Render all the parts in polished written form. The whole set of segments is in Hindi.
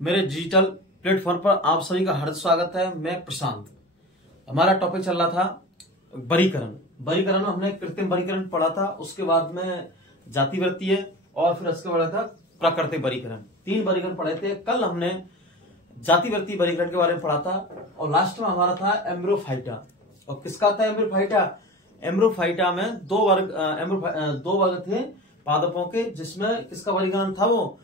मेरे डिजिटल प्लेटफॉर्म पर आप सभी का हार्दिक स्वागत है। मैं प्रशांत। हमारा टॉपिक चल रहा था वर्गीकरण। वर्गीकरण में हमने कृत्रिम वर्गीकरण पढ़ा था, उसके बाद में जाति वृत्तीय और फिर उसके बाद था प्राकृतिक वर्गीकरण। 3 वर्गीकरण पढ़े थे। कल हमने जाति वृत्तीय वर्गीकरण के बारे में पढ़ा था और लास्ट में हमारा था एम्ब्रोफाइटा। और किसका था एम्ब्रोफाइटा? एम्ब्रोफाइटा में दो वर्ग थे पादपों के, जिसमें किसका वर्गीकरण था? वो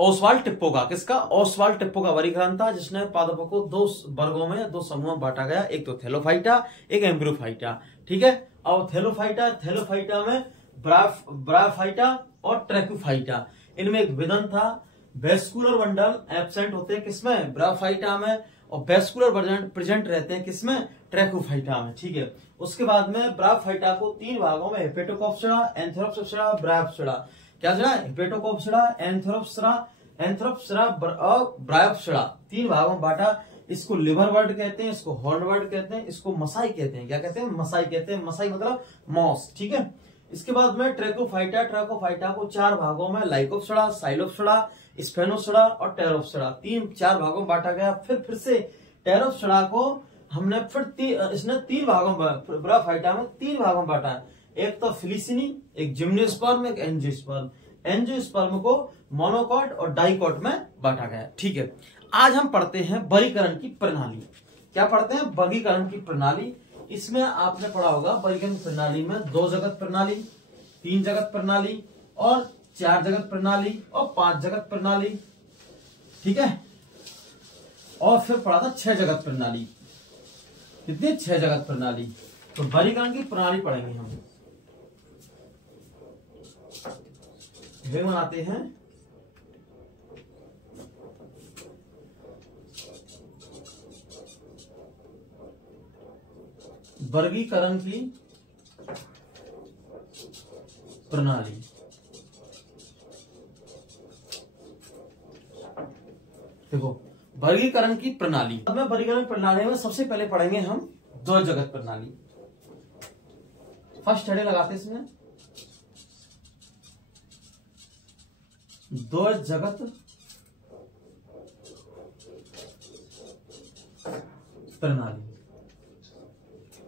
ओसवाल्ड टिप्पो का। किसका? ओसवाल्ड टिप्पो का वर्गीकरण था, जिसने पादपों को 2 वर्गों में 2 समूहों में बांटा गया, एक तो थैलोफाइटा, एक एम्ब्रोफाइटा। ठीक है। और थैलोफाइटा में ब्रायोफाइटा और ट्रैकोफाइटा, इनमें एक विधन था। वेस्कुलर बंडल एब्सेंट होते हैं किसमें? ब्रायोफाइटा में, और वेस्कुलर प्रेजेंट रहते हैं किसमें? ट्रैकोफाइटा में। ठीक है। उसके बाद में ब्रायोफाइटा को 3 भागों में हेपेटोकोप्सिडा, एंथेरोप्सिडा, ब्रायोप्सिडा। क्या चला? हेपेटोकोप्सिडा, एंथेरोप्सिडा और ब्रायोप्सिडा, 3 भागों में बांटा। इसको लिवर वर्ड कहते हैं, इसको हॉर्न वर्ड कहते हैं, इसको मसाई कहते हैं। क्या कहते हैं? मसाई कहते हैं। मसाई मतलब मॉस। ठीक है। इसके बाद में ट्रैकोफाइटा को 4 भागों में लाइकोप्सिडा, साइलोप्सिडा, स्फेनोप्सिडा और टेरोप्सिडा, 4 भागों में बांटा गया। फिर से टेरोप्सिडा को हमने इसने 3 भागों में, ब्रायोफाइटा में 3 भागों में बांटा। एक तो फिलिसिनी, एक जिम्नोस्पर्म, एक एंजियोस्पर्म। एंजियोस्पर्म को मोनोकॉट और डाइकॉट में बांटा गया। ठीक है। आज हम पढ़ते हैं वर्गीकरण की प्रणाली। क्या पढ़ते हैं? वर्गीकरण की प्रणाली। इसमें आपने पढ़ा होगा वर्गीकरण प्रणाली में 2 जगत प्रणाली, 3 जगत प्रणाली और 4 जगत प्रणाली और 5 जगत प्रणाली। ठीक है। और फिर पढ़ा था 6 जगत प्रणाली। कितनी? 6 जगत प्रणाली। तो वर्गीकरण की प्रणाली पढ़ेंगे हम। बनाते हैं वर्गीकरण की प्रणाली। देखो, वर्गीकरण की प्रणाली। अब मैं वर्गीकरण प्रणाली में सबसे पहले पढ़ेंगे हम 2 जगत प्रणाली। फर्स्ट हेडिंग लगाते इसमें 2 जगत प्रणाली।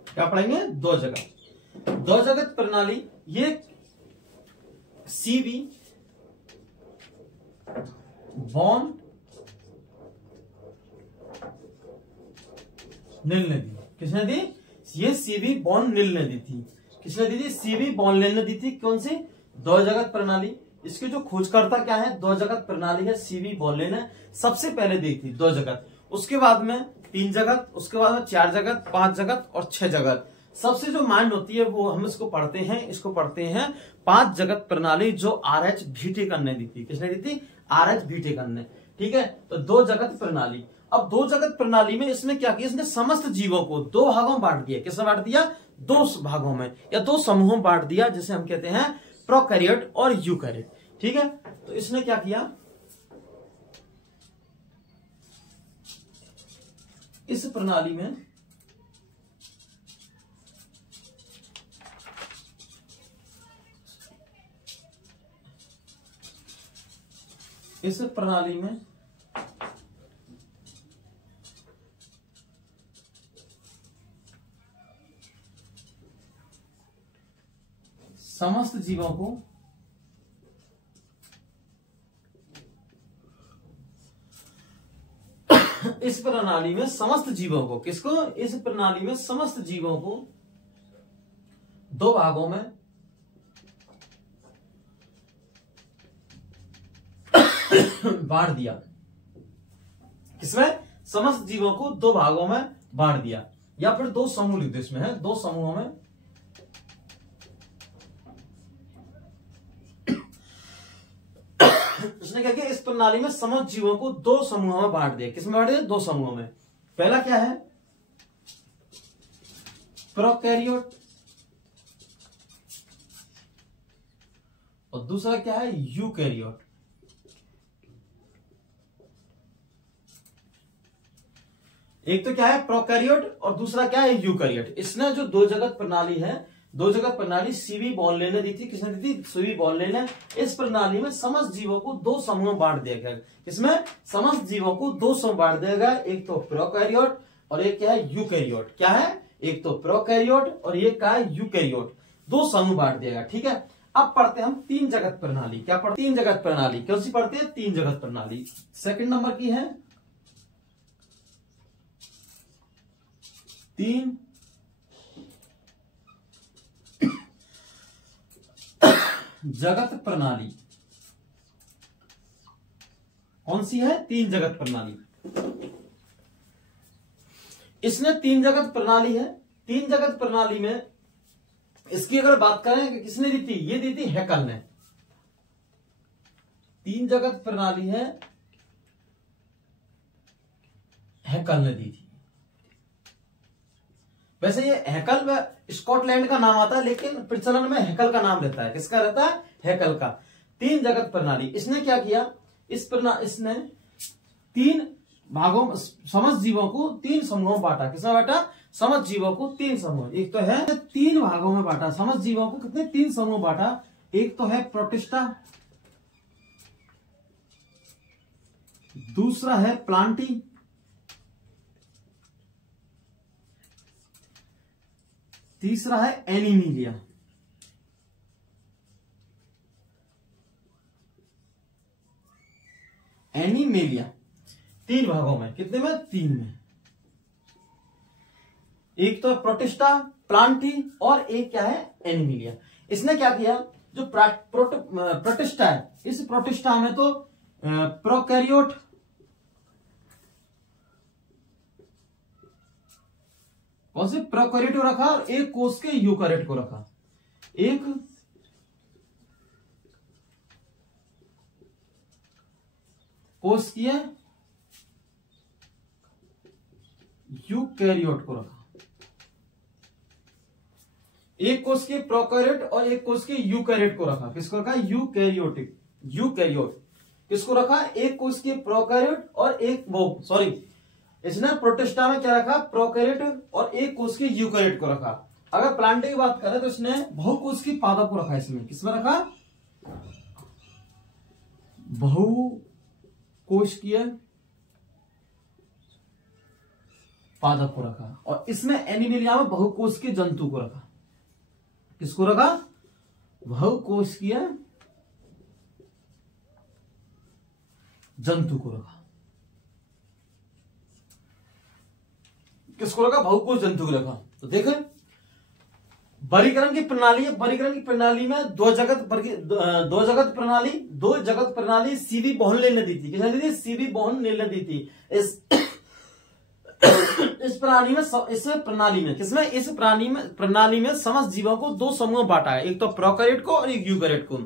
क्या पढ़ेंगे? 2 जगत प्रणाली। ये सीबी बॉन नील ने दी। किसने दी? ये सीबी बॉन नील ने दी थी। किसने दी थी? सीबी बॉन नील ने दी थी। कौन सी? 2 जगत प्रणाली। इसकी जो खोजकर्ता क्या है? 2 जगत प्रणाली है, सीबी बॉन नील ने सबसे पहले दी थी 2 जगत। उसके बाद में 3 जगत, उसके बाद में 4 जगत, 5 जगत और 6 जगत। सबसे जो माइंड होती है वो हम इसको पढ़ते हैं 5 जगत प्रणाली, जो RH भीटेकर ने दी थी। किसने दी थी? RH भीटेकर ने। ठीक है। तो 2 जगत प्रणाली। अब 2 जगत प्रणाली में इसने क्या किया? इसने समस्त जीवों को 2 भागों में बांट दिया। किसने बांट दिया? 2 भागों में या 2 समूहों में बांट दिया, जिसे हम कहते हैं प्रोकैरियोट और यूकैरियोट। ठीक है। तो इसने क्या किया? इस प्रणाली में समस्त जीवों को इस प्रणाली में समस्त जीवों को, किसको? इस प्रणाली में समस्त जीवों को 2 भागों में बांट दिया। किसमें? समस्त जीवों को 2 भागों में बांट दिया, या फिर 2 समूह लिख दो। इसमें है 2 समूहों में उसने क्या किया? इस प्रणाली में समस्त जीवों को 2 समूहों में बांट दिया। किसमें बांट दिया? 2 समूहों में। पहला क्या है? प्रोकैरियोट, और दूसरा क्या है? यूकैरियोट। एक तो क्या है प्रोकैरियोट और दूसरा क्या है यूकैरियोट। इसने जो दो जगत प्रणाली है दो जगत प्रणाली सीवी बॉर्नले ने दी थी। किसने दी थी? सीवी बॉर्नले ने। इस प्रणाली में समस्त जीवों को दो समूह में बांट दिया गया। इसमें समस्त जीवों को दो समूह बांट दिया गया, एक तो प्रोकैरियोट और एक क्या है? यूकैरियोट। क्या है? एक तो प्रोकैरियोट और एक क्या है? यूकैरियोट। दो समूह बांट दिया गया। ठीक है, अब पढ़ते हैं हम तीन जगत प्रणाली। क्या पढ़ते? तीन जगत प्रणाली। कौन सी पढ़ते हैं? तीन जगत प्रणाली। सेकंड नंबर की है तीन जगत प्रणाली। कौन सी है? तीन जगत प्रणाली। इसने तीन जगत प्रणाली है। तीन जगत प्रणाली में इसकी अगर बात करें कि किसने दी थी? ये दी थी हैकल ने। तीन जगत प्रणाली है, हैकल ने दी थी। वैसे ये हैकल स्कॉटलैंड का नाम आता है, लेकिन प्रचलन में हैकल का नाम रहता है। किसका रहता है? हैकल का। तीन जगत प्रणाली। इसने क्या किया? इसने तीन भागों, समस्त जीवों को तीन समूहों में बांटा। किसमें बांटा? समस्त जीवों को तीन समूह। एक तो है तीन भागों में बांटा। समस्त जीवों को कितने? तीन समूह बांटा। एक तो है प्रोटिस्टा, दूसरा है प्लांटी, तीसरा है एनिमिलिया। एनिमेलिया। तीन भागों में। कितने में? तीन में। एक तो प्रोटिस्टा, प्लांटी और एक क्या है? एनिमिलिया। इसने क्या किया? जो प्रोटिस्टा है, इस प्रोटिस्टा में तो प्रोकैरियोट, कौन से? प्रोकैरियोट को रखा और एक कोष के यूकैरियोट को रखा। एक कोष की है यूकैरियोट को रखा। एक कोष के प्रोकैरियोट और एक कोष के यूकैरियोट को रखा। किसको रखा? यूकैरियोटिक। यूकैरियोट किसको रखा? एक कोष के प्रोकैरियोट और एक इसने प्रोटिस्टा में क्या रखा? प्रोकैरियोट और एक कोष के यूकैरियोट को रखा। अगर प्लांटी की बात करें तो इसने बहुकोष की पादप को रखा। इसमें किसमें रखा? बहुकोष की पादप को रखा। और इसमें एनिमिलिया में बहुकोष के जंतु को रखा। किसको रखा? बहुकोष की जंतु को रखा। किसको रखा? बहुकोष जंतु को रखा। तो देखें, वर्गीकरण की प्रणाली है। वर्गीकरण की प्रणाली में दो जगत प्रणाली सीवी बॉर्नले ने दी थी। किसने दी थी? सीवी बॉर्नले ने दी थी। इस प्रणाली में समस्त जीवों को दो समूह बांटा है, एक तो प्रोकैरियोट को और एक यूकैरियोट को।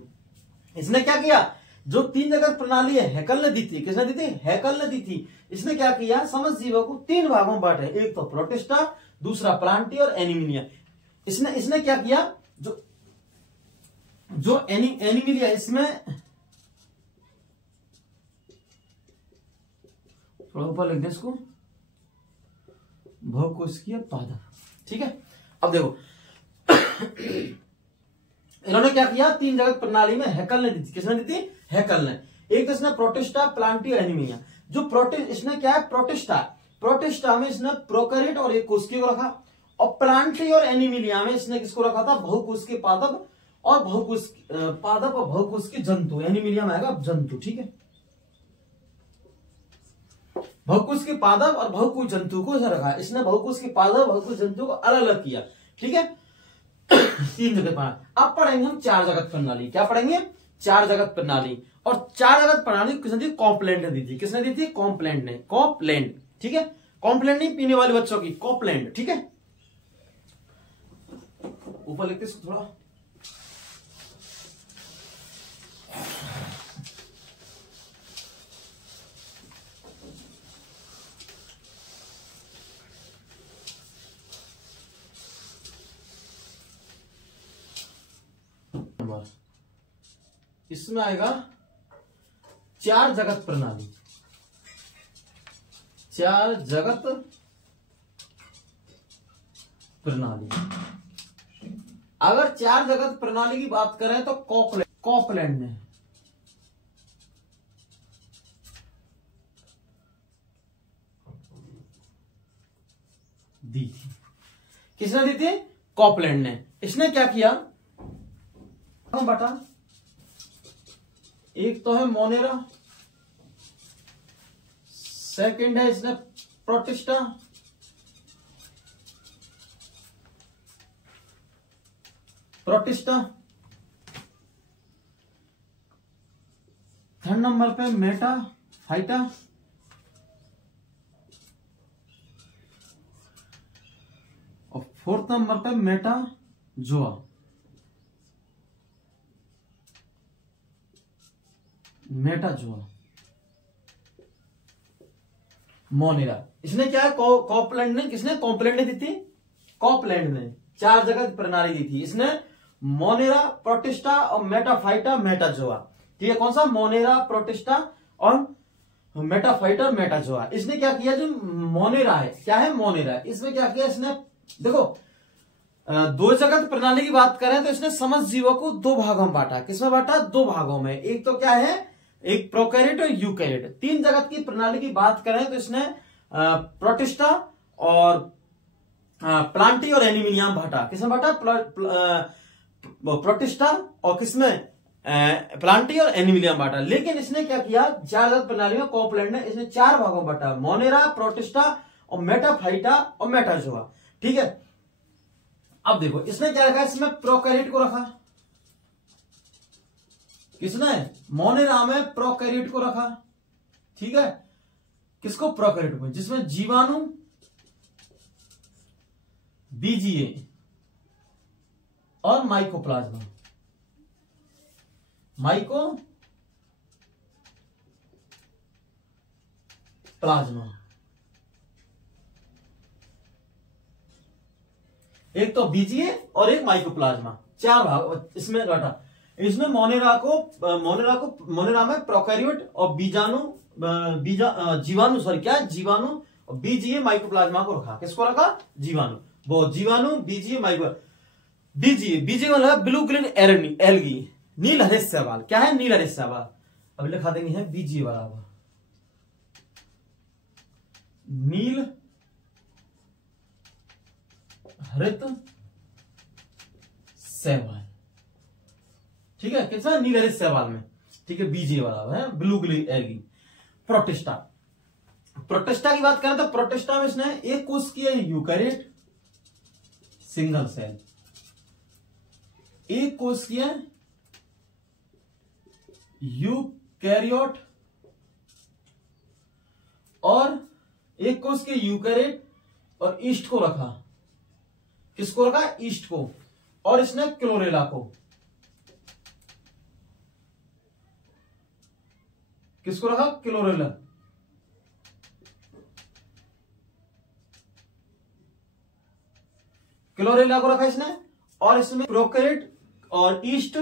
इसने क्या किया? जो तीन जगत प्रणाली है हैकल ने दी थी। किसने दी थी? हैकल ने दी थी। इसने क्या किया? समस्त जीवों को तीन भागों में बांटे, एक तो प्रोटिस्टा, दूसरा प्लांटी और एनिमिलिया। इसने क्या किया? जो एनिमिलिया, इसमें थोड़ा ऊपर लिख दे इसको, बहुकोषीय पादप। ठीक है, अब देखो इन्होंने क्या किया? तीन जगत प्रणाली में हैकल ने दी थी। किसने दी थी? हैकल ने। एक तो इसने प्रोटिस्टा, प्लांटी और एनिमिलिया। जो इसने क्या है? प्रोटिस्टा में इसने प्रोकैरियोट और एक कोशिका को रखा, और प्लांटी और एनिमिलिया में इसने किसको रखा था? बहुकोषीय पादप और बहुकोषीय जंतु। एनिमिलिया में आएगा जंतु। ठीक है, बहुकोष के पादप और बहुकोष जंतु को रखा। इसने बहुकोष के पादप, बहुकोष जंतु को अलग अलग किया। ठीक है, तीन जगत प्रणाली। अब पढ़ेंगे हम चार जगत प्रणाली। क्या पढ़ेंगे? चार जगत प्रणाली। और चार जगत प्रणाली किसने दी? कॉम्प्लेंट ने दी थी। किसने दी थी? कॉम्प्लेंट ने। कॉम्प्लेंट। ठीक है, कॉम्प्लेंट नहीं पीने वाले बच्चों की, कॉम्प्लेंट। ठीक है, ऊपर लिखते इसको थोड़ा। इसमें आएगा चार जगत प्रणाली। चार जगत प्रणाली। अगर चार जगत प्रणाली की बात करें तो कॉपलैंड ने दी थी। किसने दी थी? कॉपलैंड ने। इसने क्या किया बेटा, एक तो है मोनेरा, सेकंड है इसने प्रोटिस्टा, थर्ड नंबर पे मेटा फाइटा, और फोर्थ नंबर पे मेटा जोआ। मोनेरा। इसने क्या है? कॉपलैंड ने, किसने? कॉपलैंड ने दी थी। कॉपलैंड ने चार जगत प्रणाली दी थी। इसने मोनेरा, प्रोटिस्टा और मेटाफाइटा, मेटाजोआ। ठीक है, कौन सा? मोनेरा, प्रोटिस्टा और मेटाफाइटा, मेटाजोआ। इसने क्या किया? जो मोनेरा है, क्या है? मोनेरा। इसमें क्या किया इसने? देखो, दो जगत प्रणाली की बात करें तो इसने समस्त जीवों को दो भागों में बांटा। किसमें बांटा? दो भागों में। एक तो क्या है? एक प्रोकैरियोट और यूकैरियोट। तीन जगत की प्रणाली की बात करें तो इसने प्रोटिस्टा और प्लांटी और एनिमिलियम बांटा। किसमें बांटा? प्रोटिस्टा और किसमें? प्लांटी और एनिमिलियम बांटा। लेकिन इसने क्या किया? चार जगत प्रणाली में कॉपलैंड ने इसने चार भागों में बांटा, मोनेरा, प्रोटिस्टा और मेटाफाइटा और मेटाजोआ। ठीक है, अब देखो इसने क्या रखा? इसमें प्रोकैरियोट को रखा। किसने? मोनेरा में प्रोकैरियोट को रखा। ठीक है, किसको? प्रोकैरियोट को, जिसमें जीवाणु, बीजीए और माइकोप्लाज्मा। एक तो बीजीए और एक माइकोप्लाज्मा, चार भाग इसमें बांटा। इसमें मोनेरा में प्रोकैरियोट और जीवाणु जीवाणु और बीजीए माइकोप्लाज्मा को रखा। किसको रखा? जीवाणु। वो जीवाणु, बीजीए, बीजीए मतलब ब्लू ग्रीन एल्गी, नील हरे शैवाल। क्या है? नील हरे शैवाल। अब लिखा देंगे है बीजीए बराबर नील हरित शैवाल। ठीक है, कितना? नील हरित शैवाल में। ठीक है, बीजीए बराबर है ब्लू ग्रीन एल्गी। प्रोटिस्टा की बात करें तो प्रोटिस्टा में इसने एक कोष की है यूकैरियोट, सिंगल सेल। एक कोष की है यूकैरियोट और एक कोष के यूकैरियोट और ईस्ट को रखा। किसको रखा? ईस्ट को। और इसने क्लोरेला को। किसको रखा? क्लोरेला। को रखा इसने। और इसमें प्रोकैरियोट और ईस्ट,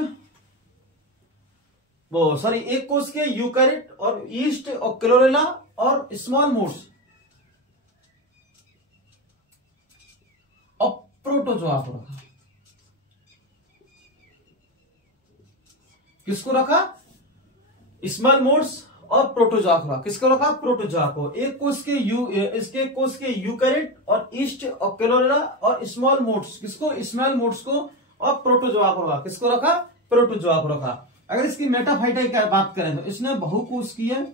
एक कोष के यूकैरियोट और ईस्ट और क्लोरेला और स्मॉल मोड्स और प्रोटोजोआ को रखा। किसको रखा? स्मॉल मोड्स और प्रोटोजोआ को रखा। किसको रखा? प्रोटोजोआ को। एक कोष के यूकैरियोट और ईस्ट और क्लोरेला और स्मॉल मोड्स। किसको? स्मॉल मोड्स को और प्रोटोजोआ को रखा। किसको रखा? प्रोटोजोआ को रखा। अगर इसकी मेटाफाइटा की बात करें तो इसने बहुकोष की है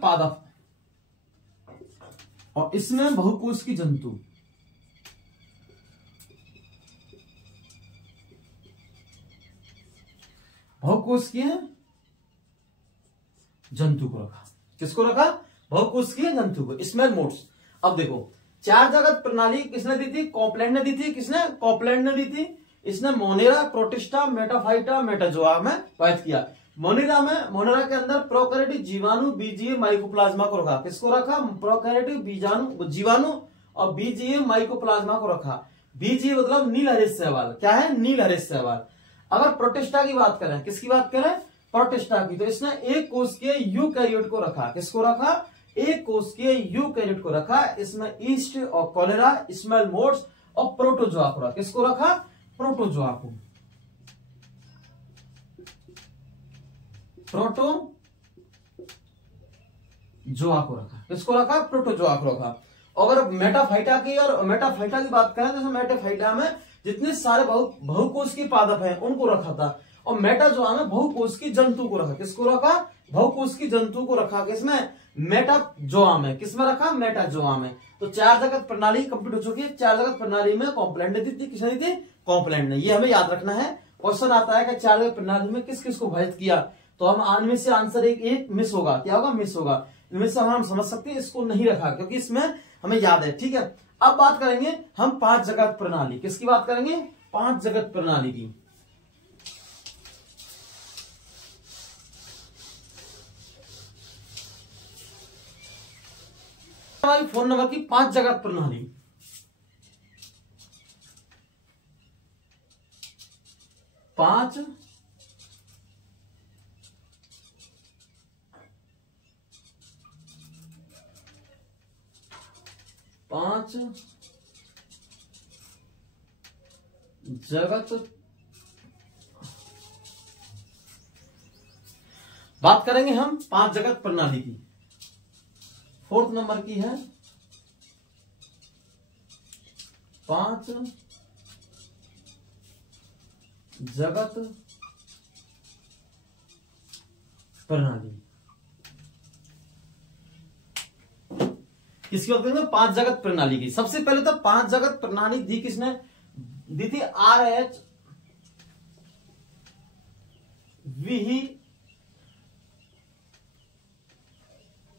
पादप और इसमें बहुकोष की जंतु। बहुकोष की है जंतु को रखा। किसको रखा? बहुकोष की जंतु को, स्मॉल मोड्स। अब देखो, चार जगत प्रणाली किसने दी थी? कॉपलैंड ने दी थी। किसने? कॉपलैंड ने दी थी। इसने मोनेरा, प्रोटिस्टा, मेटाफाइटा, मेटाजोआ में बात किया। मोनेरा के अंदर प्रोकैरियोटिक जीवाणु, बीजीए, माइकोप्लाज्मा को रखा। किसको रखा? प्रोकैरियोटिक जीवाणु और बीजीए, माइकोप्लाज्मा को रखा। बीजीए मतलब नील हरित शैवाल। क्या है? नील हरित शैवाल। अगर प्रोटिस्टा की बात करें, किसकी बात करें? प्रोटिस्टा की, तो इसने एक कोष के यूकैरियोट को रखा। किसको रखा? एक कोष के यूकैरियोट को रखा, इसमें ईस्ट और कॉलेरा, स्मॉल मोड्स और प्रोटोजोआ को रखा। किसको रखा? प्रोटोजोआ को। प्रोटोजोआ को रखा। किसको रखा? प्रोटोजोआ को रखा। अगर मेटाफाइटा की बात करें, जैसे मेटाफाइटा में जितने सारे बहुकोष के पादप हैं उनको रखा था, और मेटाजोआ में बहुकोष की जंतु को रखा। किसको रखा? बहुकोष की जंतु को रखा। किसमें? मेटाजोआ में। किसमें रखा? मेटाजोआ में। तो चार जगत प्रणाली कंप्लीट हो चुकी है। चार जगत प्रणाली में कॉम्प्लेंट ने दी थी, किसने दी थी? कॉम्प्लेंट ने। ये हमें याद रखना है। क्वेश्चन आता है कि चार जगत प्रणाली में किस किस को विभाजित किया, तो हम आने से आंसर एक मिस होगा। क्या होगा? मिस होगा। इनमें से हम समझ सकते हैं, इसको नहीं रखा क्योंकि इसमें हमें याद है। ठीक है, अब बात करेंगे हम पांच जगत प्रणाली। किसकी बात करेंगे? पांच जगत प्रणाली की। हमारी फोन नंबर की पांच जगत प्रणाली। पांच जगत बात करेंगे हम पांच जगत प्रणाली की। फोर्थ नंबर की है पांच जगत प्रणाली। किसकी बात करेंगे? पांच जगत प्रणाली की। सबसे पहले तो पांच जगत प्रणाली दी किसने? दी थी RH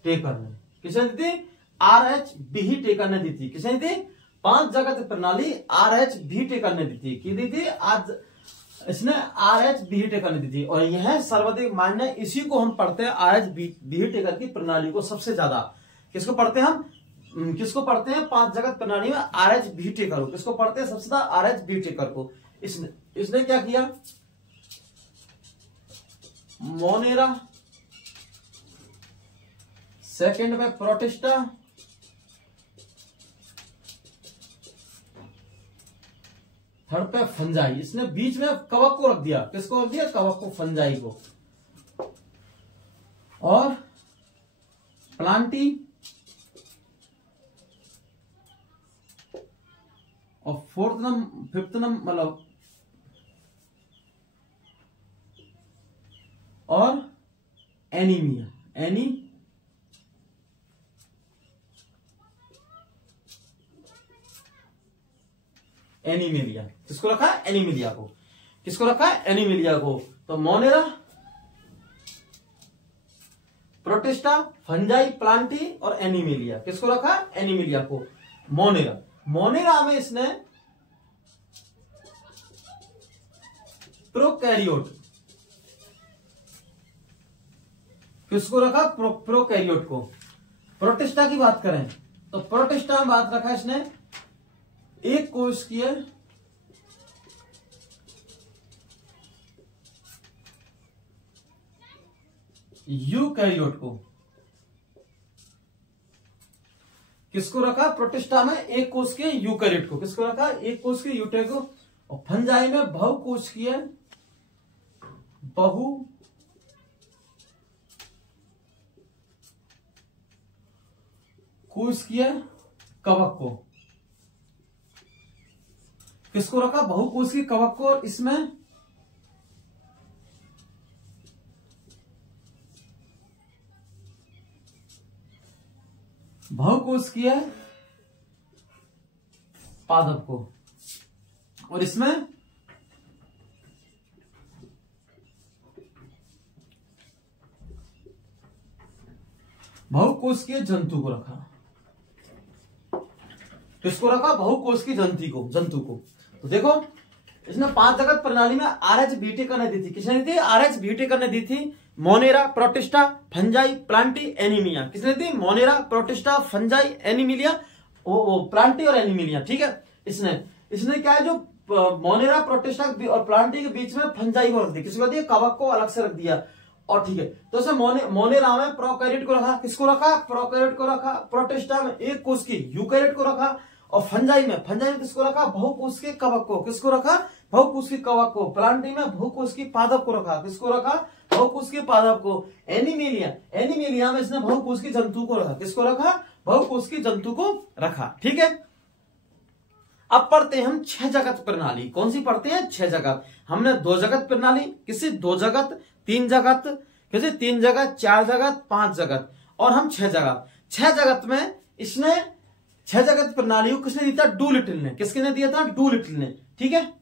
टेकर ने। किसने दी थी? RH टेकर ने दी थी। किसने दी थी? पांच जगत प्रणाली RH टेकर ने दी थी। की दी थी? आज इसने RH टेकर ने दी थी, और यह सर्वाधिक मान्य, इसी को हम पढ़ते हैं RH टेकर की प्रणाली को सबसे ज्यादा। किसको पढ़ते हैं हम? किसको पढ़ते हैं? पांच जगत प्रणाली में RH टेकर को। किसको पढ़ते हैं सबसे ज्यादा? RH टेकर को। इसने क्या किया? मोनेरा, सेकंड में प्रोटिस्टा, थर्ड पे फंजाई। इसने बीच में कवक को रख दिया। किसको रख दिया? कवक को, फंजाई को। और प्लांटी और फिफ्थ नंबर मतलब और एनीमिया। एनीमिलिया। किसको रखा है? एनीमिलिया को। किसको रखा है? एनीमिलिया को। तो मोनेरा, प्रोटिस्टा, फंजाई, प्लांटी और एनीमिलिया। किसको रखा है? एनीमिलिया को। मोनेरा में इसने प्रोकैरियोट। किसको रखा? प्रोकैरियोट को। प्रोटिस्टा की बात करें तो प्रोटिस्टा में बात रखा इसने एक कोष की है यूकैरियोट को। किसको रखा? प्रोटिस्टा में एक कोष के यूकैरियोट को। किसको रखा? एक कोष के यूकैरियोट को। और फंजाई में बहुकोष की है कोष की है कवक को। किसको रखा? बहुकोष की कवक को। इसमें बहुकोष की है पादप को, और इसमें बहुकोष के जंतु को रखा। किसको रखा? बहुकोष की जंतु को। तो देखो, इसने पांच जगत प्रणाली में RH टेकर ने दी थी। किसने दी थी? RH टेकर ने दी थी। Monera, protista, fungi, Plantae, anaemia. किसने दी? मोनेरा, प्रोटिस्टा, फंजाई, एनीमिलिया, प्लांटी और एनीमिलिया। ठीक है, इसने क्या है, जो मोनेरा, प्रोटिस्टा और प्लांटी के बीच में फंजाई को रख दिया। किसको दिया? कवक को अलग से रख दिया। और ठीक है, तो इसे मोनेरा में प्रोकैरियोट को रखा, किसको रखा, प्रोकैरियोट को रखा। प्रोटिस्टा में एक कोश की यूकैरियोट को रखा, और फंजाई में किसको रखा, बहुकोश के कवक को, किसको रखा, बहुकोश के कवक को। प्लांटी में बहुकोश की पादप को रखा, किसको रखा, बहुकोश के पादप को। एनिमेलिया में इसने बहुकोश की जंतु को रखा, किसको रखा, बहुकोश की जंतु को रखा। ठीक है, अब पढ़ते हैं हम 6 जगत प्रणाली। कौन सी पढ़ते हैं, 6 जगत। हमने 2 जगत प्रणाली, किसी 2 जगत, 3 जगत, किसी 3 जगत, 4 जगत, 5 जगत, और हम 6 जगत। 6 जगत में इसने 6 जगत प्रणाली को किसने दिया था, डूलिटल ने। किसने दिया था, डूलिटल ने। ठीक है,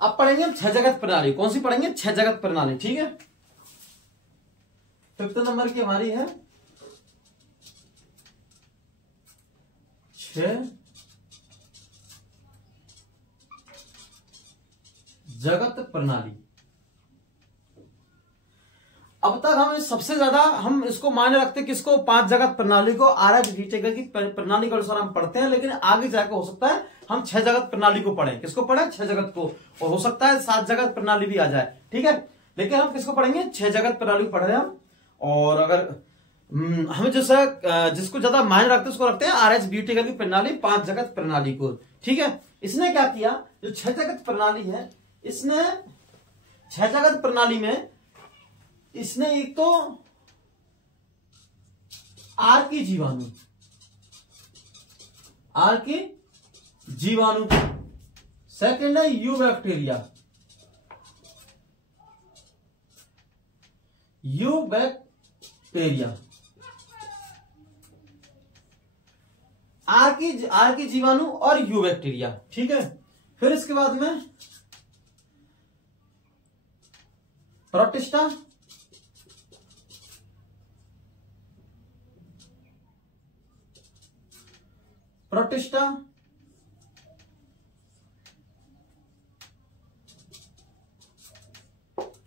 अब पढ़ेंगे हम 6 जगत प्रणाली। कौन सी पढ़ेंगे, 6 जगत प्रणाली। ठीक है, 5th नंबर की हमारी है 6 जगत प्रणाली। अब तक हम सबसे ज्यादा हम इसको माने रखते हैं, किसको, 5 जगत प्रणाली को। आरएच विटेकर की प्रणाली के अनुसार हम पढ़ते हैं, लेकिन आगे जाकर हो सकता है हम 6 जगत प्रणाली को पढ़ें। किसको पढ़ें, 6 जगत को, और हो सकता है 7 जगत प्रणाली भी आ जाए। ठीक है, लेकिन हम किसको पढ़ेंगे, 6 जगत प्रणाली को पढ़ रहे हैं हम। और अगर हमें जिसको ज्यादा मायने रखते हैं उसको रखते हैं आरएच विटेकर की प्रणाली, 5 जगत प्रणाली को। ठीक है, इसने क्या किया, जो 6 जगत प्रणाली है, इसने 6 जगत प्रणाली में इसने एक तो आर की जीवाणु, सेकंड है यू बैक्टीरिया, आर की जीवाणु और यू बैक्टीरिया। ठीक है, फिर इसके बाद में प्रोटिस्टा,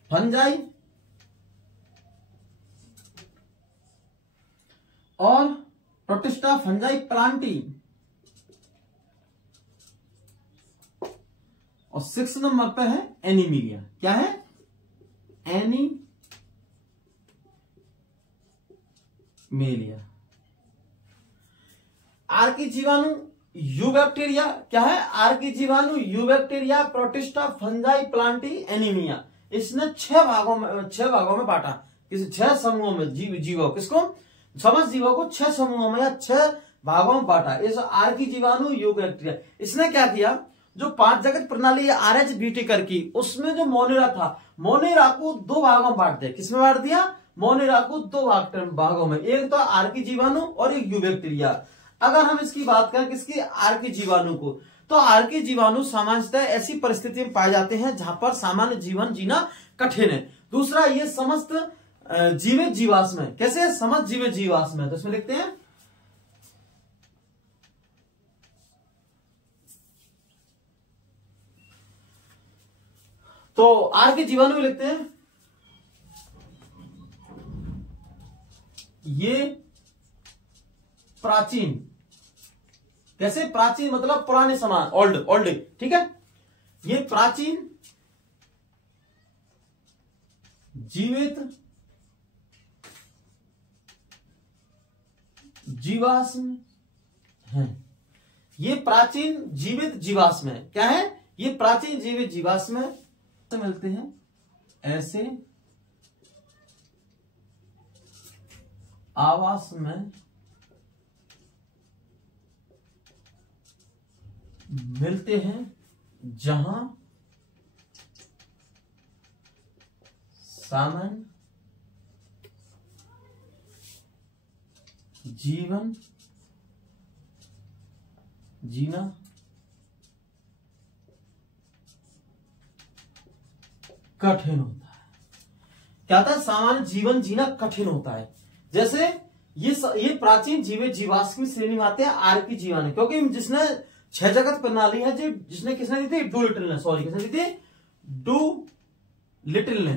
फंजाई और प्रोटिस्टा, फंजाई, प्लांटी। और 6 नंबर पे है एनीमिलिया। क्या है, एनीमिलिया। आर की जीवाणु, यू बैक्टीरिया। क्या है, आर की जीवाणु, you bacteria, protista, fungi, Plantae, anaemia. इसने 6 भागों में बांटा, किसी 6 समूहों में जीवों, किसको, समस्त जीवों को 6 समूहों में या 6 भागों में बांटा। इस आर की जीवाणु, यू बैक्टीरिया। इसने क्या किया, जो 5 जगत प्रणाली आरएच विटेकर की, उसमें जो मोनेरा था, मोनेरा को 2 भागों में बांट दिया। किसमें बांट दिया, मोनेरा को 2 भागों में, एक तो आर की जीवाणु और एक यू बैक्टीरिया। अगर हम इसकी बात करें, किसकी, आर की जीवाणु को, तो आर के जीवाणु सामान्यतः ऐसी परिस्थिति में पाए जाते हैं जहां पर सामान्य जीवन जीना कठिन है। दूसरा, ये समस्त जीवित जीवाश्म है। कैसे, समस्त जीवित जीवाश्म है। तो इसमें लिखते हैं तो आर के जीवाणु में लिखते हैं ये प्राचीन। कैसे, प्राचीन मतलब पुराने समान, ओल्ड। ठीक है, ये प्राचीन जीवित जीवाश्म है। ये प्राचीन जीवित जीवाश्म है। क्या है, ये प्राचीन जीवित जीवाश्म है। तो मिलते हैं ऐसे आवास में मिलते हैं जहां सामान्य जीवन जीना कठिन होता है। क्या होता है, सामान्य जीवन जीना कठिन होता है। जैसे ये प्राचीन जीवित जीवाश्म की श्रेणी में आते हैं आर की जीवाणु, क्योंकि जिसने 6 जगत प्रणाली है, जिसने किसने दी थी, डूलिटल ने, सॉरी किसने दी थी, डूलिटल ने।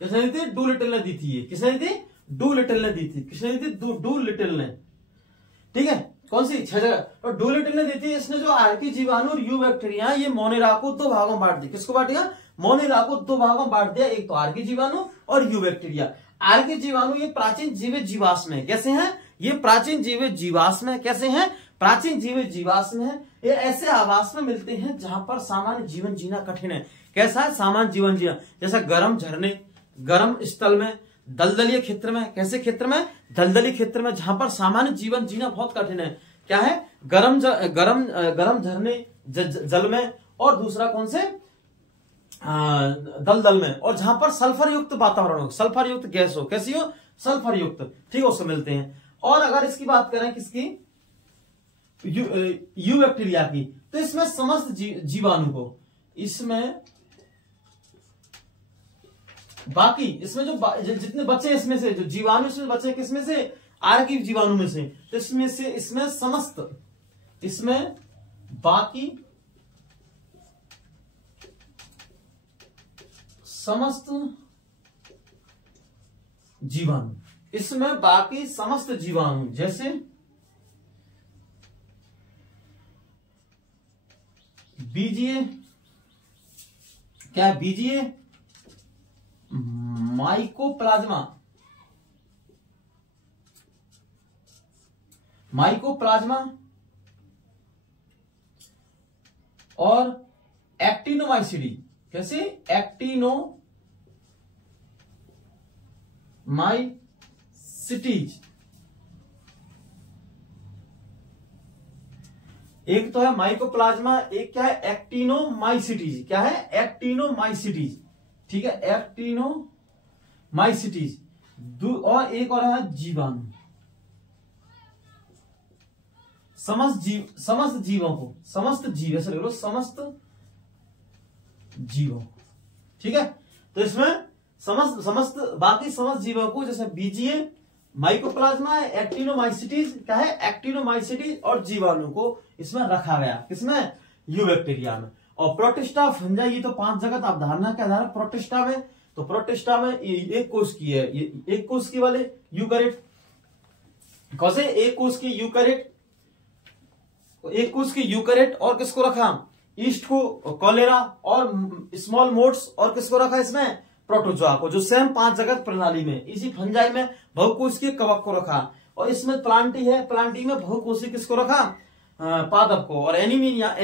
किसने दी थी? डू लिटिल ने दी थी। ये किसने दी थी? डू लिटिल ने दी थी। किसने दी थी? डू लिटिल ने। ठीक है, कौन सी? 6 जगह। और डू लिटिल ने दी थी। इसने जो आर्की जीवाणु और यू बैक्टीरिया ये मोनेरा को 2 भागों में बांट दिया। किसको बांट दिया? मोनेरा को 2 भागों में बांट दिया। एक तो आर्की जीवाणु और यू बैक्टीरिया। आर्की जीवाणु ये प्राचीन जीवित जीवाश्म है। कैसे हैं ये? प्राचीन जीवित जीवाश्म है। कैसे हैं? प्राचीन जीवित जीवाश्म है। ये ऐसे आवास में मिलते हैं जहां पर सामान्य जीवन जीना कठिन है। कैसा है? सामान्य जीवन जीना, जैसा गर्म झरने, गर्म स्थल में, दलदलीय क्षेत्र में। कैसे क्षेत्र में? दलदली क्षेत्र में, जहां पर सामान्य जीवन जीना बहुत कठिन है। क्या है? गरम झरने जल में, और दूसरा कौन से? दलदल में, और जहां पर सल्फर युक्त वातावरण हो, सल्फर युक्त गैस हो। कैसी हो? सल्फर युक्त। ठीक है, उससे मिलते हैं। और अगर इसकी बात करें किसकी? यू बैक्टीरिया की, तो इसमें समस्त जीवाणु को, इसमें बाकी इसमें जो जितने बचे इसमें से, जो जीवाणु इसमें बचे किसमें से? आर्की जीवाणु में से। तो इसमें समस्त, इसमें बाकी समस्त जीवाणु, इसमें बाकी समस्त जीवाणु, जैसे बीजीए, क्या है? बीजीए, माइकोप्लाज्मा, और एक्टिनोमाइसिडी। कैसे? एक्टिनोमाइसिटीज। एक तो है माइकोप्लाज्मा, एक क्या है? एक्टिनोमाइसिटीज। क्या है? एक्टिनोमाइसिटीज। ठीक है, एक्टिनोमाइसिटीज। और एक और है जीवाणु। समस्त जीवों को, समस्त जीव, ऐसे लिख लो, समस्त जीवों। ठीक है, तो इसमें समस्त बाकी समस्त जीवों को, जैसे बीजीए, माइकोप्लाज्मा, एक्टिनोमाइसिटीज, क्या है? एक्टिनोमाइसिटीज और जीवाणु को इसमें रखा गया। किसमें? यू बैक्टीरिया में। और प्रोटिस्टा, फंजा, ये तो 5 जगत अवधारणा के आधार प्रोटिस्टा में। तो प्रोटिस्टा में एक कोष की है, ये एक कोष की वाले यूकैरियोट। कौन से? एक कोष की यूकैरियोट, एक कोष की यूकैरियोट। और किसको रखा? ईस्ट को, कॉलेरा और स्मॉल मोड्स। और किसको रखा इसमें? प्रोटोजोआ को, जो सेम 5 जगत प्रणाली में। इसी फंजाई में बहुकोषीय कवक को रखा। और इसमें प्लांटी है, प्लांटी में बहुकोषीय किसको रखा? पादप को। और एनीमेलिया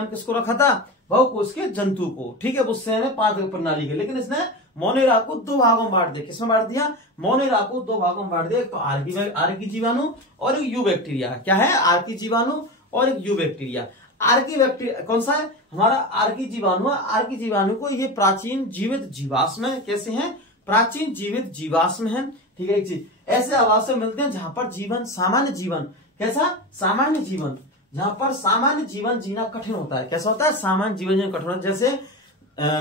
में किसको रखा था? बहुकोषीय जंतु को। ठीक है, वो सेम है 5 जगत प्रणाली के। लेकिन इसने मोनेरा को 2 भागों में बांट दिया। किसमें बांट दिया? मोनेरा को 2 भागों में बांट दिया। एक तो आर्की जीवाणु और एक यू बैक्टीरिया। क्या है? आर्की जीवाणु और एक यू बैक्टीरिया। आर्की बैक्टीरिया कौन सा है? हमारा आर्की जीवाणु। आर्की जीवाणु को ये प्राचीन जीवित जीवाश्म है। कैसे हैं? प्राचीन जीवित जीवाश्म है। ठीक है, एक चीज, ऐसे आवास से मिलते हैं जहां पर जीवन, सामान्य जीवन। कैसा? सामान्य जीवन, जहां पर सामान्य जीवन जीना कठिन होता है। कैसा होता है? सामान्य जीवन जीना कठिन होता है। जैसे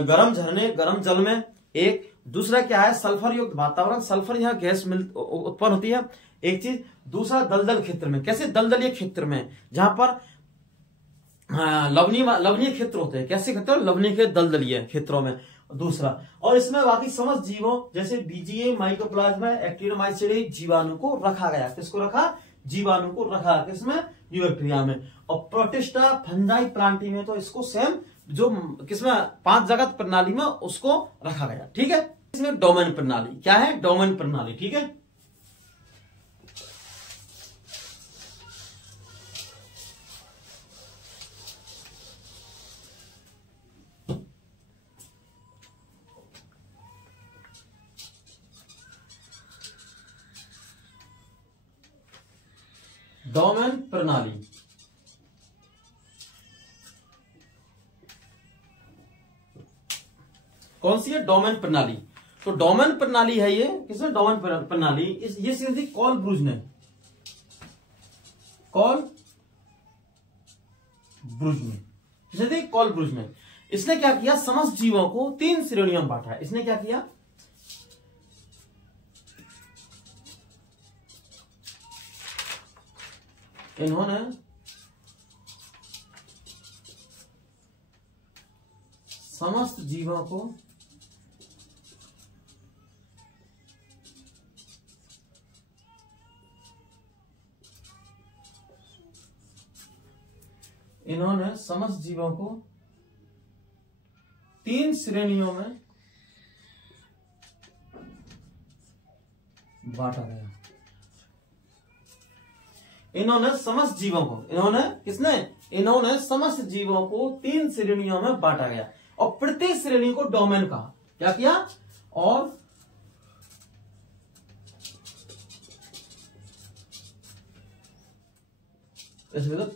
गर्म झरने, गर्म जल में। एक दूसरा क्या है? सल्फर युक्त वातावरण, सल्फर यह गैस उत्पन्न होती है। एक चीज, दूसरा दलदल क्षेत्र में। कैसे? दलदलीय क्षेत्र में, जहां पर लवणीय क्षेत्र होते हैं। कैसे क्षेत्र? लवणीय के दलदलीय क्षेत्रों में। दूसरा, और इसमें बाकी समस्त जीवों, जैसे बीजीए, माइकोप्लाज्मा, एक्टिनोमाइसिटीज, जीवाणु को रखा गया। किसको रखा? जीवाणु को रखा। किसमें? यू बैक्टीरिया में। और प्रोटिस्टा, फंजाई, प्लांटी में तो इसको सेम, जो किसमें? 5 जगत प्रणाली में उसको रखा गया। ठीक है, इसमें डोमेन प्रणाली। क्या है? डोमेन प्रणाली। ठीक है, डोमेन प्रणाली। कौन सी है? डोमेन प्रणाली। तो डोमेन प्रणाली है ये। किसमें? डोमेन प्रणाली। ये सीधी कॉल ब्रूज ने, कॉल ब्रूज ने इसने क्या किया? समस्त जीवों को 3 श्रेणियों में बांटा है। इसने क्या किया? इन्होंने समस्त जीवों को इन्होंने समस्त जीवों को 3 श्रेणियों में बांटा गया। इन्होंने समस्त जीवों को, इन्होंने समस्त जीवों को 3 श्रेणियों में बांटा गया और प्रत्येक श्रेणी को डोमेन कहा। क्या किया? और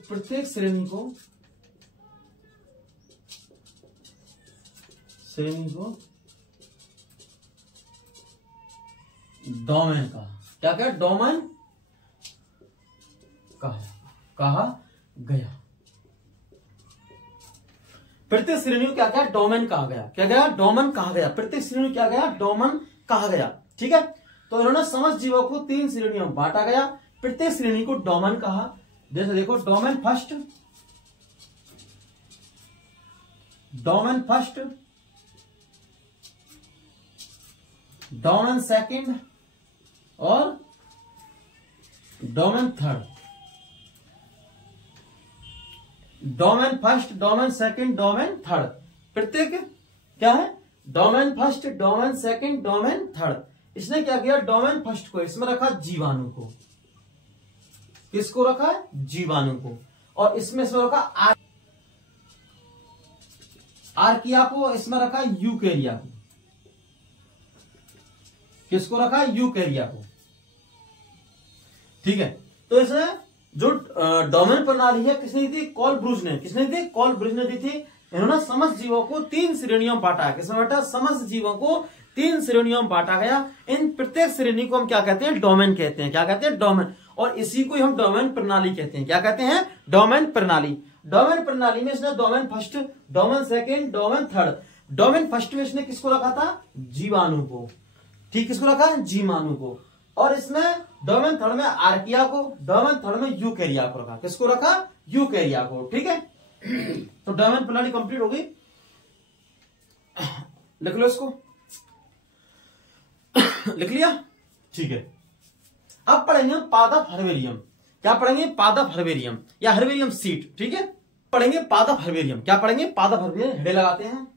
प्रत्येक श्रेणी को डोमेन कहा। क्या क्या? डोमेन कहा गया। प्रत्येक श्रेणी को क्या क्या? डोमेन कहा गया। क्या गया? डोमेन कहा गया। प्रत्येक श्रेणी क्या गया? डोमेन कहा गया। ठीक है, तो इन्होंने समस्त जीवों को 3 श्रेणियों में बांटा गया, प्रत्येक श्रेणी को डोमेन कहा। जैसे देखो, डोमेन फर्स्ट, डोमेन सेकंड और domain third. Domain first, domain second, domain third. प्रत्येक क्या है? Domain first, domain second, domain third. इसने क्या किया? डोमेन फर्स्ट को इसमें रखा जीवाणु को। किसको रखा है? जीवाणु को। और इसमें रखा आर्किया को, इसमें रखा यूकेरिया को। किसको रखा? यूकेरिया को। ठीक है, तो इसमें जो डोमेन प्रणाली है किसने दी थी? कोलब्रुज ने। किसने दी? कोलब्रुज ने दी थी। इन्होंने समस्त जीवों को 3 श्रेणियों में बांटा है। किसमें बांटा? समस्त जीवों को 3 श्रेणियों में बांटा गया। इन प्रत्येक श्रेणी को हम क्या कहते हैं? डोमेन कहते हैं। क्या कहते हैं? डोमेन। और इसी को हम डोमेन प्रणाली कहते हैं। क्या कहते हैं? डोमेन प्रणाली। डोमेन प्रणाली में इसने domain first, domain second, domain third. Domain first में इसने किसको रखा था? जीवाणु को। ठीक, किसको रखा? जीवाणु को। और इसमें डोमेन थर्ड में आर्किया को, डोमेन थर्ड में यूकेरिया को रखा। किसको रखा? यूकेरिया को। ठीक है, तो डोमेन प्रणाली कंप्लीट हो गई। लिख लो इसको। लिख लिया? ठीक है, अब पढ़ेंगे पादप हर्बेरियम। क्या पढ़ेंगे? पादप हर्बेरियम या हर्बेरियम सीट। ठीक है, पढ़ेंगे पादप हर्बेरियम। क्या पढ़ेंगे? पादप हर्बेरियम। हेडे लगाते हैं,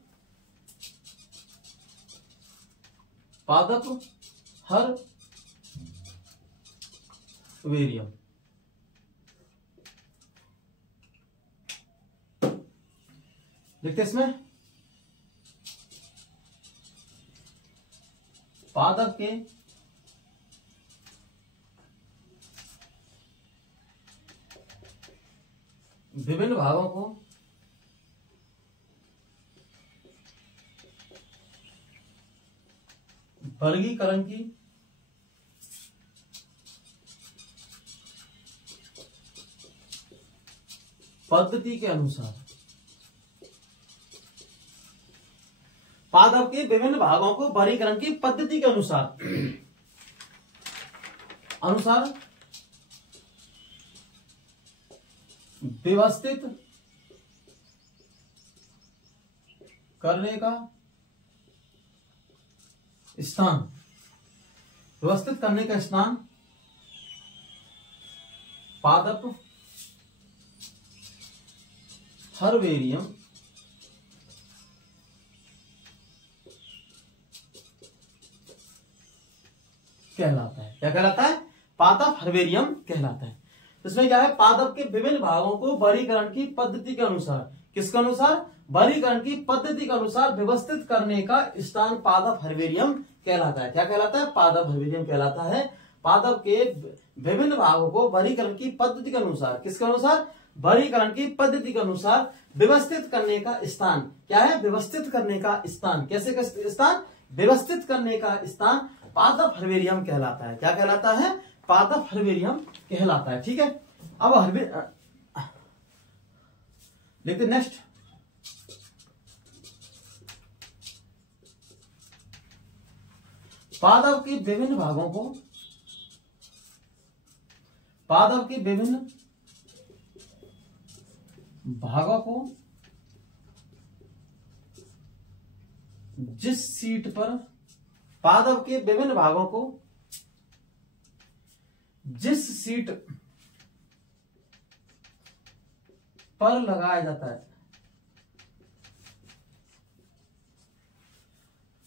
पादप हर्बेरियम। देखते इसमें पादप के विभिन्न भागों को वर्गीकरण की पद्धति के अनुसार, पादप के विभिन्न भागों को वर्गीकरण की पद्धति के अनुसार व्यवस्थित करने का स्थान, व्यवस्थित करने का स्थान पादप हर्बेरियम कहलाता है। क्या कहलाता है? पादप हर्बेरियम कहलाता है। इसमें क्या है? पादप के विभिन्न भागों को वर्गीकरण की पद्धति के अनुसार, किसके अनुसार? वर्गीकरण की पद्धति के अनुसार व्यवस्थित करने का स्थान पादप हर्बेरियम कहलाता है। क्या कहलाता है? पादप हर्बेरियम कहलाता है। पादप के विभिन्न भागों को वर्गीकरण की पद्धति के अनुसार, किसके अनुसार? वर्गीकरण की पद्धति के अनुसार व्यवस्थित करने का स्थान। क्या है? व्यवस्थित करने का स्थान। कैसे का स्थान? व्यवस्थित करने का स्थान पादप हर्बेरियम कहलाता है। क्या कहलाता है? पादप हर्बेरियम कहलाता है। ठीक है, अब देखते नेक्स्ट। पादप के विभिन्न भागों को, पादप के विभिन्न भागों को जिस सीट पर, पादप के विभिन्न भागों को जिस सीट पर लगाया जाता है।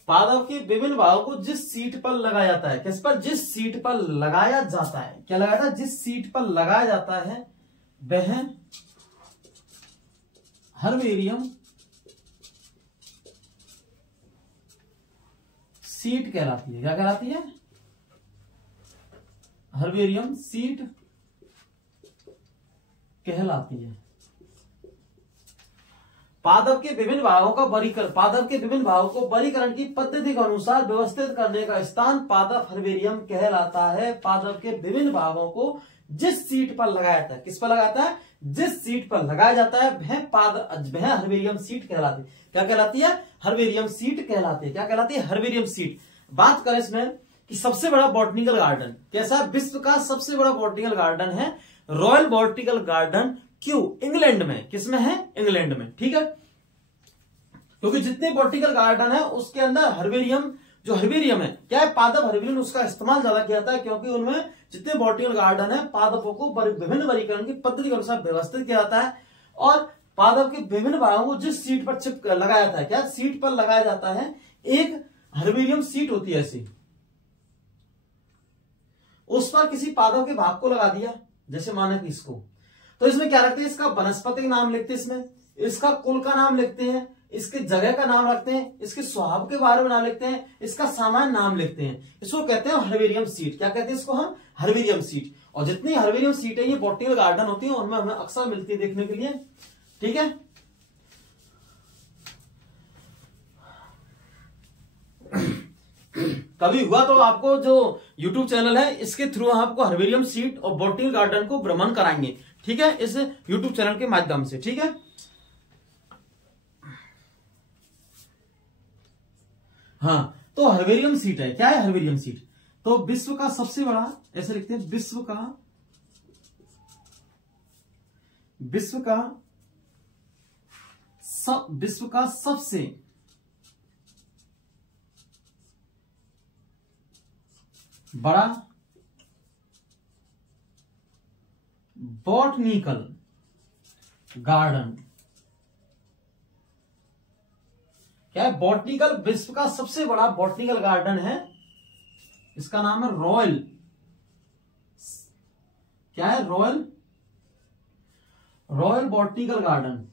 पादप के विभिन्न भागों को जिस सीट पर लगाया जाता है, किस पर, जिस सीट पर लगाया जाता है, क्या लगाया जाता है, जिस सीट पर लगाया जाता है वह हर्बेरियम सीट कहलाती है। क्या कहलाती है? हर्बेरियम सीट कहलाती है। पादप के विभिन्न भागों का वर्गीकरण, पादप के विभिन्न भागों को वर्गीकरण की पद्धति के अनुसार व्यवस्थित करने का स्थान पादप हर्बेरियम कहलाता है। पादप के विभिन्न भागों को जिस सीट पर लगाया जाता है, किस पर लगाता है, जिस सीट पर लगाया जाता है वह हर्बेरियम सीट कहलाती है। क्या कहलाती है? हर्बेरियम सीट कहलाती है। क्या कहलाती है? Herbarium seat. बात करें इसमें कि सबसे बड़ा बॉटनिकल गार्डन कैसा, विश्व का सबसे बड़ा बॉटनिकल गार्डन है रॉयल बॉटनिकल गार्डन। क्यों? इंग्लैंड में। किसमें है? इंग्लैंड में। ठीक है, क्योंकि जितने बॉटनिकल गार्डन है उसके अंदर हर्बेरियम, जो हर्बेरियम है क्या है, पादप हर्बेरियम, उसका इस्तेमाल ज्यादा किया जाता है, क्योंकि उनमें जितने बॉटनिकल गार्डन है पादपों को विभिन्न वर्गीकरण की पद्धति के अनुसार व्यवस्थित किया जाता है। और पादप के विभिन्न भागों को जिस सीट पर लगाया जाता है, क्या सीट पर लगाया जाता है, एक हर्बेरियम सीट होती है ऐसी, उस पर किसी पादप के भाग को लगा दिया, जैसे माना कि इसको, तो इसमें क्या रखते हैं, इसका वनस्पति नाम लिखते हैं, इसमें इसका कुल का नाम लिखते हैं, इसके जगह का नाम रखते हैं, इसके स्वभाव के बारे में नाम लिखते हैं, इसका सामान्य नाम लिखते हैं। इसको कहते हैं हर्बेरियम सीट। क्या कहते हैं इसको हम? Herbarium seat. और जितनी हर्बेरियम सीट है ये बॉटनिकल गार्डन होती है, उनमें हमें अक्सर मिलती है देखने के लिए। ठीक है, कभी हुआ तो आपको जो YouTube चैनल है इसके थ्रू आपको हर्बेरियम सीट और बॉटनिकल गार्डन को भ्रमण कराएंगे। ठीक है, इस YouTube चैनल के माध्यम से। ठीक है, हाँ, तो हर्बेरियम सीट है। क्या है हर्बेरियम सीट? तो विश्व का सबसे बड़ा, ऐसे लिखते हैं, विश्व का सबसे बड़ा बॉटनिकल गार्डन। क्या है? बॉटनिकल, विश्व का सबसे बड़ा बॉटनिकल गार्डन है, इसका नाम है रॉयल, क्या है? Royal botanical garden.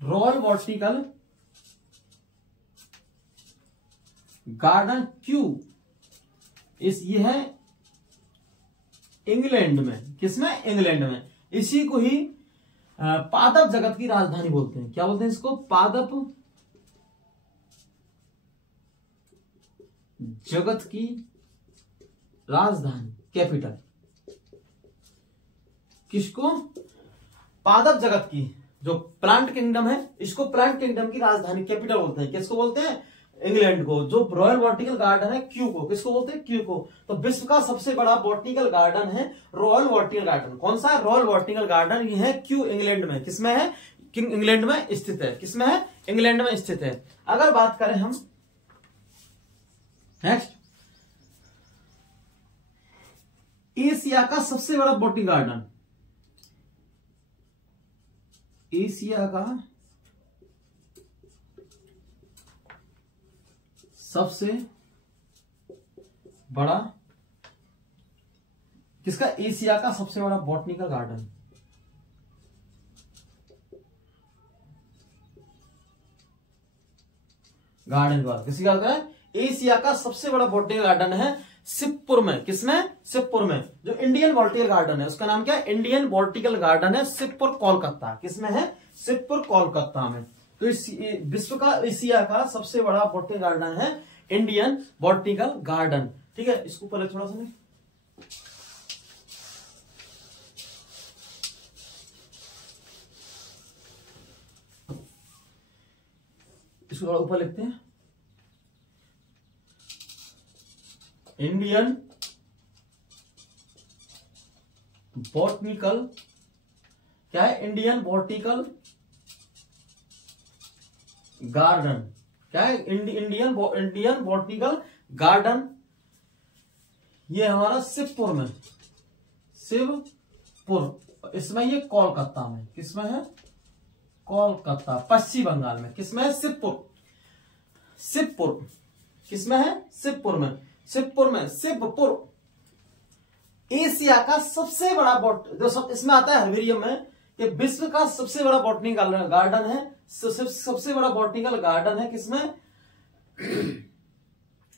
Royal botanical garden क्यों? ये है इंग्लैंड में। किसमें? इंग्लैंड में। इसी को ही पादप जगत की राजधानी बोलते हैं। क्या बोलते हैं इसको? पादप जगत की राजधानी, कैपिटल। किसको? पादप जगत की, जो प्लांट किंगडम है, इसको प्लांट किंगडम की राजधानी, कैपिटल बोलते हैं। किसको बोलते हैं? इंग्लैंड को। जो रॉयल बॉटनिकल गार्डन है, क्यू को, किसको बोलते हैं? क्यू को। तो विश्व का सबसे बड़ा बॉटनिकल गार्डन है रॉयल बॉटनिकल गार्डन। कौन सा है? Royal botanical garden. ये है क्यू, इंग्लैंड में। किसमें है? इंग्लैंड में स्थित है। किसमें है? इंग्लैंड में स्थित है। अगर बात करें हम नेक्स्ट, एशिया का सबसे बड़ा बॉटनिकल गार्डन, एशिया का सबसे बड़ा, किसका? एशिया का सबसे बड़ा बॉटनिकल गार्डन। गार्डन की बात किसी का है? एशिया का सबसे बड़ा बॉटनिकल गार्डन है शिवपुर में। किसमें? शिवपुर में। जो इंडियन बॉटनिकल गार्डन है उसका नाम क्या है? इंडियन बॉटनिकल गार्डन है, शिवपुर, कोलकाता। किसमें है? शिवपुर, कोलकाता में। तो इस विश्व का, एशिया का सबसे बड़ा बॉटनिकल गार्डन है इंडियन बॉटनिकल गार्डन। ठीक है, इसको पहले थोड़ा सा नहीं, इसको थोड़ा ऊपर लिखते हैं, इंडियन बॉटनिकल, क्या है? Indian botanical garden. क्या है? Indian botanical garden. ये हमारा शिवपुर में, शिवपुर पुर, इसमें ये कोलकाता में, किसमें है, कोलकाता, पश्चिम बंगाल में, किसमें है, शिवपुर, शिवपुर, किसमें है, शिवपुर में, शिवपुर में, शिवपुर। एशिया का सबसे बड़ा जो सब इसमें आता है हर्बेरियम में कि विश्व का सबसे बड़ा बॉटनिकल गार्डन है, सबसे बड़ा बॉटनिकल गार्डन है किसमें,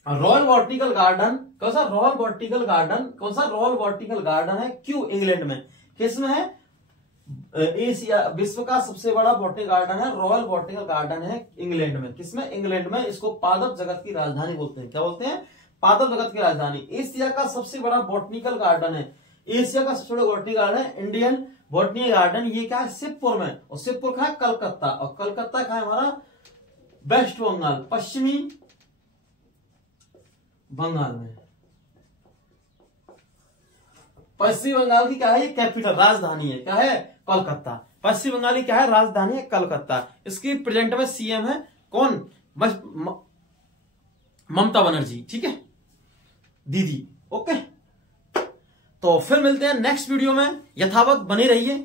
रॉयल बॉटनिकल गार्डन। कौन सा, रॉयल बॉटनिकल गार्डन, कौन सा, रॉयल बॉटनिकल गार्डन है, क्यों, इंग्लैंड में, किसमें है, एशिया, विश्व का सबसे बड़ा बॉटनिकल गार्डन है, रॉयल बॉटनिकल गार्डन है इंग्लैंड में, किसमें, इंग्लैंड में। इसको पादप जगत की राजधानी बोलते हैं, क्या बोलते हैं, पादप जगत की राजधानी। एशिया का सबसे बड़ा बॉटनिकल गार्डन है, एशिया का सबसे बड़ा बॉटनिकल गार्डन है इंडियन बॉटनिकल गार्डन, ये क्या है, शिवपुर में, और शिवपुर का है कलकत्ता, और कलकत्ता का है हमारा वेस्ट बंगाल, पश्चिमी बंगाल में। पश्चिम बंगाल की क्या है, ये कैपिटल, राजधानी है, क्या है, कोलकाता। पश्चिम बंगाल की क्या है, राजधानी है कलकत्ता। इसकी प्रेजेंट में सीएम है कौन, ममता बनर्जी, ठीक है, दीदी। ओके, तो फिर मिलते हैं नेक्स्ट वीडियो में, यथावत बने रहिए।